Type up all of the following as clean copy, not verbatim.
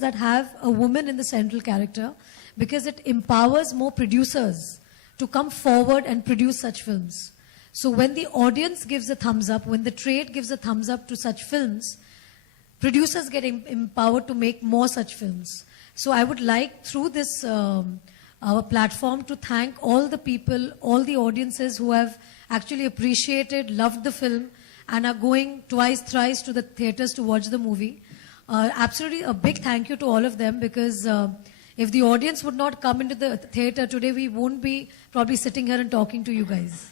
that have a woman in the central character because it empowers more producers to come forward and produce such films. So when the audience gives a thumbs up, when the trade gives a thumbs up to such films, producers get empowered to make more such films. So I would like through this our platform to thank all the people, all the audiences who have actually appreciated, loved the film and are going twice, thrice to the theatres to watch the movie. Absolutely a big thank you to all of them because if the audience would not come into the theatre today, we won't be probably sitting here and talking to you guys.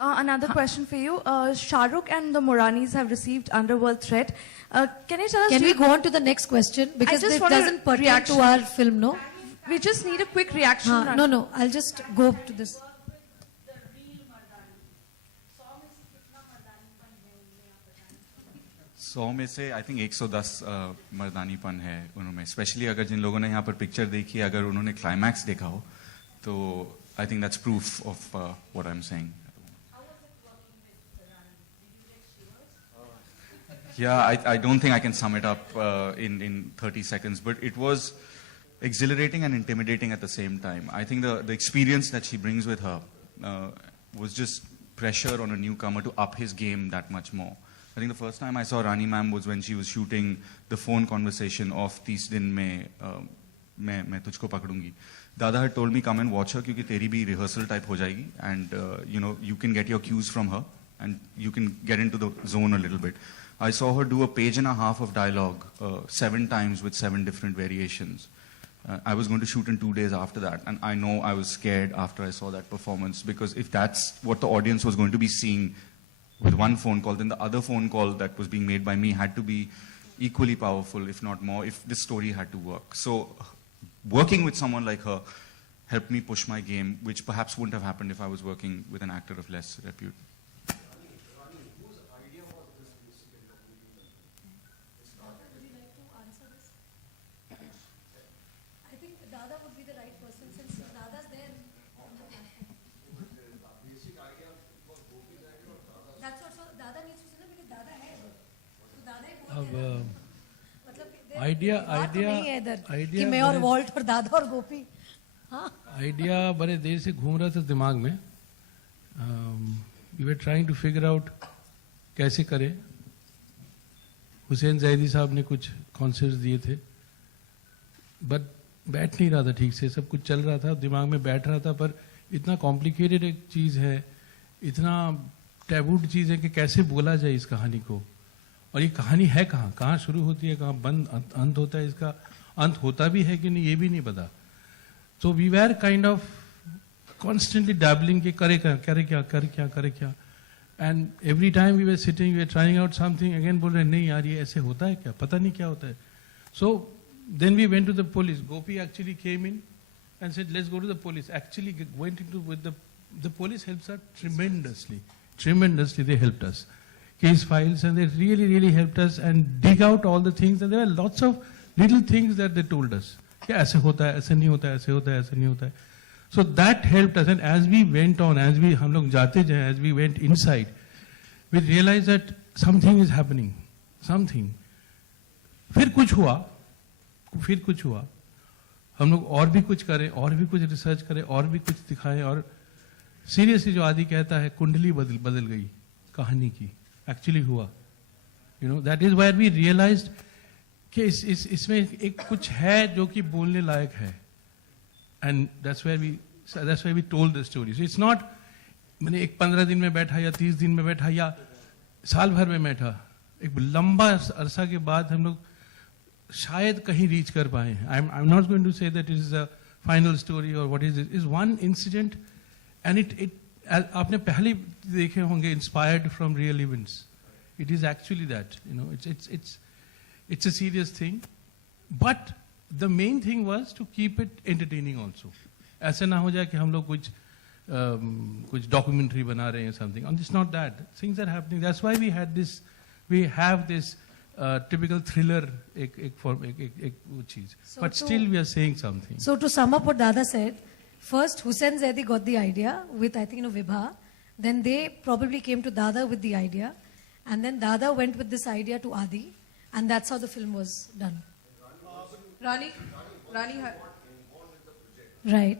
Another question for you. Shah Rukh and the Moranis have received Underworld Threat. Can you tell us... Can we go on to the next question? Because this doesn't pertain to our film, no? We just need a quick reaction. No, I'll just go to this. 100 में से I think 110 मर्दानीपन है उनमें, specially अगर जिन लोगों ने यहाँ पर picture देखी, अगर उन्होंने क्लाइमैक्स देखा हो, तो I think that's proof of what I am saying. Yeah, I don't think I can sum it up in 30 seconds, but it was exhilarating and intimidating at the same time. I think the experience that she brings with her was just pressure on a newcomer to up his game that much more. I think the first time I saw Rani ma'am was when she was shooting the phone conversation of 30 दिन में मैं तुझको पकड़ूंगी. Dada had told me come and watch her क्योंकि तेरी भी rehearsal type हो जाएगी and you know you can get your cues from her and you can get into the zone a little bit. I saw her do a page and a half of dialogue 7 times with 7 different variations. I was going to shoot in 2 days after that, and I know I was scared after I saw that performance because if that's what the audience was going to be seeing with one phone call, then the other phone call that was being made by me had to be equally powerful, if not more, if this story had to work. So working with someone like her helped me push my game, which perhaps wouldn't have happened if I was working with an actor of less repute. Idea कि मैं और vault और दादा और गोपी. Idea बड़े देर से घूम रहा था दिमाग में. We were trying to figure out कैसे करें. हुसैन जैदी साहब ने कुछ कॉन्सेप्ट्स दिए थे बट बैठ नहीं रहा था ठीक से. सब कुछ चल रहा था, दिमाग में बैठ रहा था, पर इतना कॉम्प्लिकेटेड एक चीज़ है, इतना टैबूड चीज़ है कि कैसे बोला जाए इस कहानी को. और ये कहानी है कहाँ शुरू होती है, कहाँ बंद अंत होता है, इसका अंत होता भी है कि नहीं ये भी नहीं पता. So we were kind of constantly dabbling कि करे क्या. And every time we were sitting, we were trying out something, again बोल रहे नहीं यार ये ऐसे होता है क्या, पता नहीं क्या होता है. So then we went to the police. Gopi actually came in and said let's go to the police. Actually went into with the police helps us tremendously. They helped us. Case files, and they really helped us and dig out all the things, and there were lots of little things that they told us कि ऐसे होता है, ऐसे नहीं होता है, ऐसे होता है, ऐसे नहीं होता है. So that helped us, and as we went on, as we हम लोग जाते जाए, as we went inside, we realized that something is happening, something. फिर कुछ हुआ, हम लोग और भी कुछ करें, और भी कुछ रिसर्च करें, और भी कुछ दिखाएं, और सीरियसली जो आदि कहता है कुंडली बदल गई कहानी की. एक्चुअली हुआ, you know, that is where we realised कि इसमें एक कुछ है जो कि बोलने लायक है. And that's where we told the story. So it's not मैंने एक 15 दिन में बैठा या 30 दिन में बैठा या साल भर में बैठा. एक लंबा अरसा के बाद हम लोग शायद कहीं रीच कर पाए. I am not going to say that is a final story or what is one incident. And it आपने पहले देखे होंगे inspired from real events. It is actually that, you know, it's a serious thing, but the main thing was to keep it entertaining also. ऐसा ना हो जाए कि हम लोग कुछ डॉक्यूमेंट्री बना रहे हैं something. And it's not that. Things are happening. That's why we have this typical thriller एक चीज, but still we are saying something. So to sum up what Dada said, first Hussain Zaidi got the idea with, I think, Vibha. Then they probably came to Dada with the idea, and then Dada went with this idea to Adi, and that's how the film was done. Rani, hi. Right.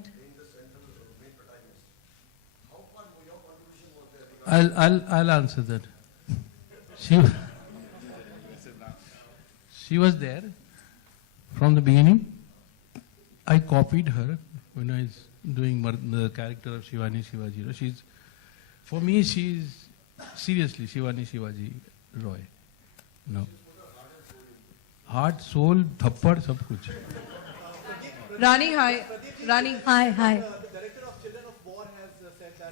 I'll answer that. She she was there from the beginning. I copied her when I was doing the character of Shivani Shivaji. She's, for me, she's seriously Shivani Shivaji Roy. No. Heart, soul, thappad, sab kuch. Rani, hi. Rani. Hi.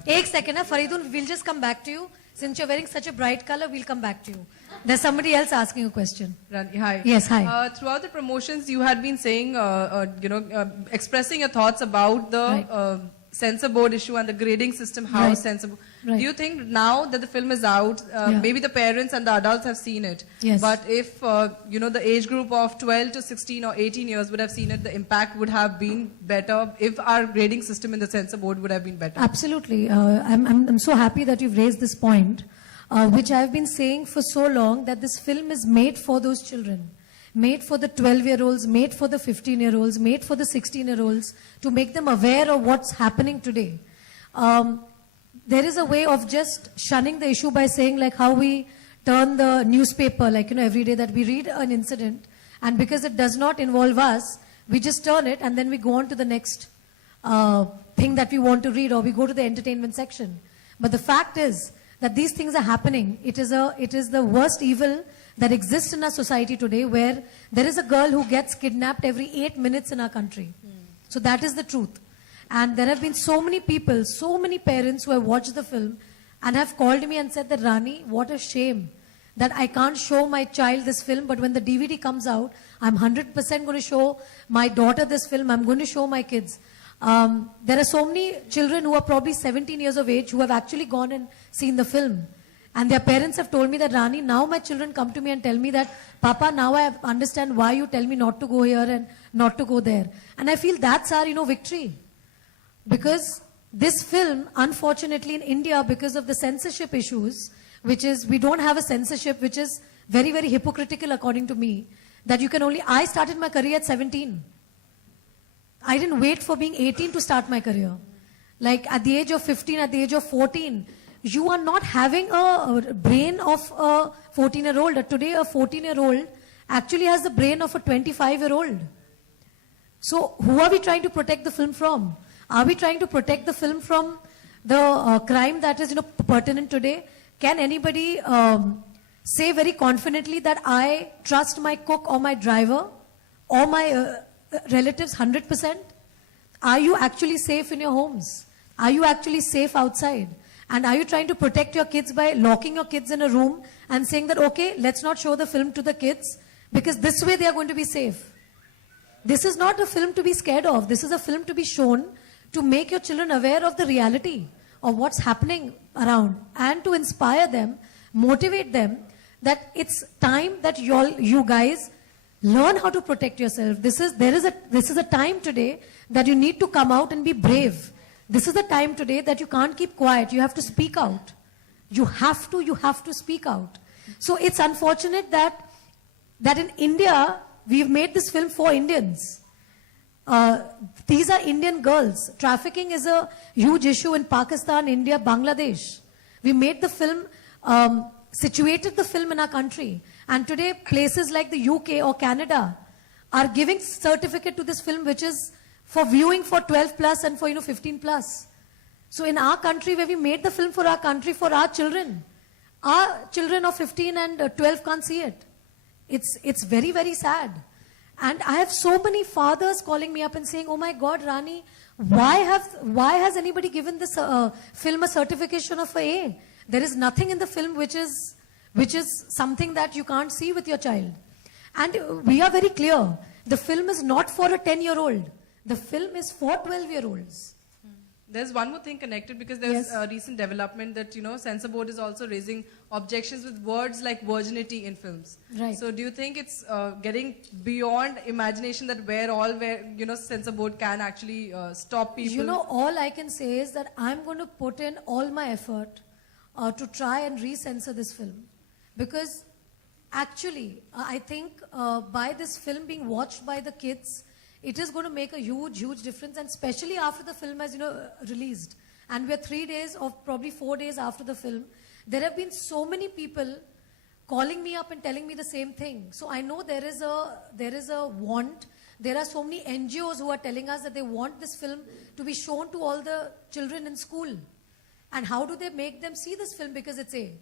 Ek second, Faridun, we'll just come back to you. Since you're wearing such a bright color, we'll come back to you. There's somebody else asking a question. Rani, hi. Yes, hi. Throughout the promotions, you had been saying, expressing your thoughts about the Right. censor board issue and the grading system, how Right. censor board. Right. Do you think now that the film is out, Yeah. maybe the parents and the adults have seen it, Yes. but if, the age group of 12 to 16 or 18 years would have seen it, the impact would have been better if our grading system in the censor board would have been better? Absolutely. I'm so happy that you've raised this point, which I've been saying for so long, that this film is made for those children. Made for the 12-year-olds, made for the 15-year-olds, made for the 16-year-olds, to make them aware of what's happening today. There is a way of just shunning the issue by saying, like how we turn the newspaper, like, every day that we read an incident, and because it does not involve us, we just turn it and then we go on to the next thing that we want to read, or we go to the entertainment section. But the fact is that these things are happening. It is the worst evil that exists in our society today, where there is a girl who gets kidnapped every 8 minutes in our country. So that is the truth. And there have been so many people, so many parents who have watched the film and have called me and said that, Rani, what a shame that I can't show my child this film, but when the DVD comes out, I'm 100% going to show my daughter this film. I'm going to show my kids. There are so many children who are probably 17 years of age who have actually gone and seen the film. And their parents have told me that, Rani, now my children come to me and tell me that, Papa, now I understand why you tell me not to go here and not to go there. And I feel that's our, victory. Because this film, unfortunately in India, because of the censorship issues, which is, we don't have a censorship, which is very, very hypocritical according to me, that you can only, I started my career at 17. I didn't wait for being 18 to start my career. Like at the age of 15, at the age of 14, you are not having a brain of a 14-year-old. Today, a 14-year-old actually has the brain of a 25-year-old. So who are we trying to protect the film from? Are we trying to protect the film from the crime that is, pertinent today? Can anybody say very confidently that I trust my cook or my driver or my relatives 100%? Are you actually safe in your homes? Are you actually safe outside? And are you trying to protect your kids by locking your kids in a room and saying that, okay, let's not show the film to the kids because this way they are going to be safe? This is not a film to be scared of. This is a film to be shown to make your children aware of the reality of what's happening around and to inspire them, motivate them that it's time that you guys learn how to protect yourself. This is a time today that you need to come out and be brave. This is the time today that you can't keep quiet. You have to speak out. You have to speak out. So it's unfortunate that in India, we've made this film for Indians. These are Indian girls. Trafficking is a huge issue in Pakistan, India, Bangladesh. We made the film, situated the film in our country. And today, places like the UK or Canada are giving certificate to this film, which is for viewing for 12 plus and for 15 plus. So in our country, where we made the film for our country, for our children of 15 and 12 can't see it. It's very, very sad. And I have so many fathers calling me up and saying, oh my God, Rani, why has anybody given this film a certification of A? There is nothing in the film which is something that you can't see with your child. And we are very clear. The film is not for a 10-year-old. The film is for 12-year-olds. There's one more thing connected because there's a recent development that, censor board is also raising objections with words like virginity in films. Right. So do you think it's getting beyond imagination that where censor board can actually stop people? All I can say is that I'm going to put in all my effort to try and re-censor this film. Because Actually, I think by this film being watched by the kids, it is going to make a huge, huge difference, and especially after the film has, released. And we're 3 days or probably 4 days after the film. There have been so many people calling me up and telling me the same thing. So I know there is a want. There are so many NGOs who are telling us that they want this film to be shown to all the children in school. And how do they make them see this film because it's A?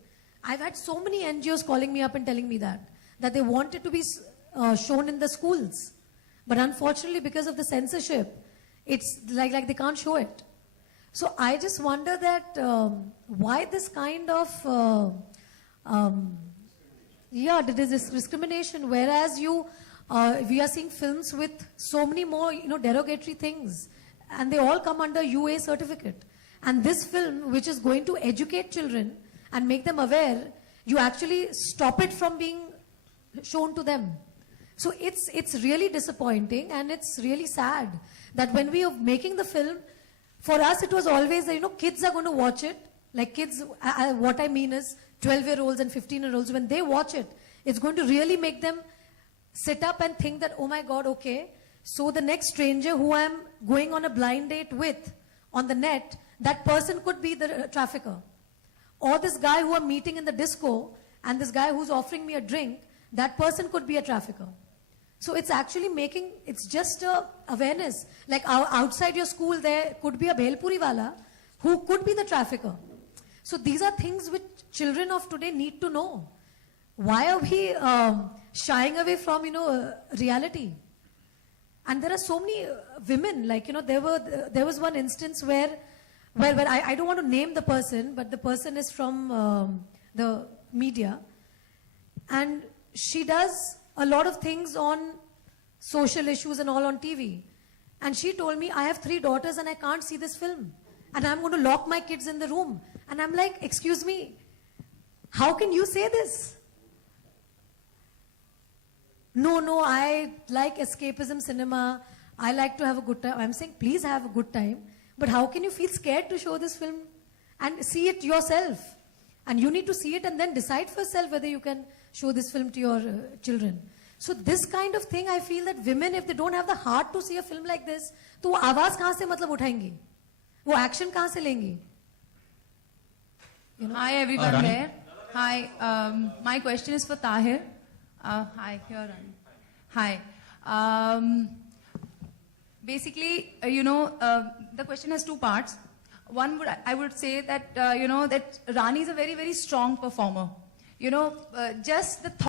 I've had so many NGOs calling me up and telling me that they want it to be shown in the schools. But unfortunately, because of the censorship, it's like they can't show it. So I just wonder that why this kind of this discrimination. Whereas we are seeing films with so many more derogatory things, and they all come under UA certificate. And this film, which is going to educate children and make them aware, you actually stop it from being shown to them. So it's really disappointing, and it's really sad that when we are making the film, for us it was always that, kids are going to watch it. Like kids, what I mean is 12-year-olds and 15-year-olds, when they watch it, it's going to really make them sit up and think that, oh my God, okay, so the next stranger who I'm going on a blind date with on the net, that person could be the trafficker. Or this guy who I'm meeting in the disco and this guy who's offering me a drink, that person could be a trafficker. So it's actually it's just a awareness. Like outside your school, there could be a Bhelpuri wala who could be the trafficker. So these are things which children of today need to know. Why are we shying away from, reality? And there are so many women, like, there was one instance where I don't want to name the person, but the person is from the media. And she does a lot of things on social issues and all on TV. And she told me, I have 3 daughters and I can't see this film. And I'm going to lock my kids in the room. And I'm like, excuse me, how can you say this? No, I like escapism cinema. I like to have a good time. I'm saying, please have a good time. But how can you feel scared to show this film and see it yourself? And you need to see it and then decide for yourself whether you can show this film to your children. So this kind of thing, I feel that women, if they don't have the heart to see a film like this, तो वो आवाज कहाँ से मतलब उठाएंगी? वो action कहाँ से लेंगी? Hi everyone there. Hi, my question is for Tahir. Hi, here Rani. Hi. Basically, the question has 2 parts. One, I would say that, that Rani is a very, very strong performer. Just the thought